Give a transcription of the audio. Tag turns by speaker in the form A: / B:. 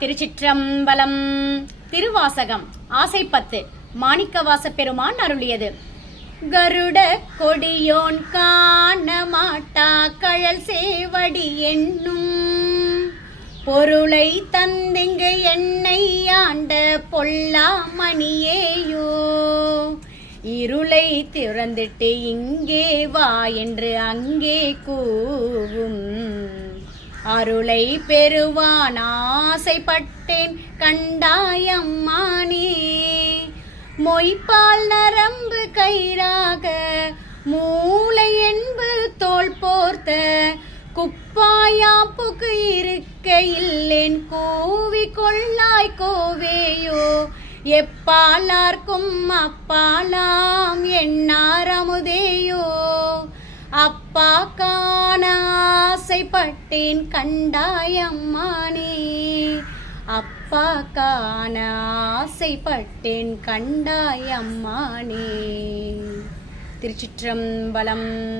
A: திருச்சிற்றம்பலம். திருவாசகம் ஆசைப்பத்து மாணிக்கவாச பெருமான் அருளியது. கருட கொடியோன் காண மாட்டா கழல் சேவடி என்னும். பொருளை தந்திங்கு என்னை ஆண்ட பொல்லாமணியேயோ. இருளை திறந்திட்டு இங்கே வா என்று அங்கே கூவும். அருளை பெறுவான் ஆசைப்பட்டேன் கண்டாயம்மா நீ மொய்ப்பால் நரம்பு கயிறாக மூளை என்பு தோல் போர்த்த குப்பாயாப்புக்கு இருக்க இல்லேன் கூவி கொள்ளாய் கோவேயோ. எப்பாலார்க்கும் அப்பாலாம் என்னாரமுதேயோ அமுதேயோ. அப்பா ஆசைப்பட்டேன் கண்டாயம்மானே. அப்பா காண ஆசைப்பட்டேன் கண்டாயம்மானே. திருச்சிற்றம்பலம்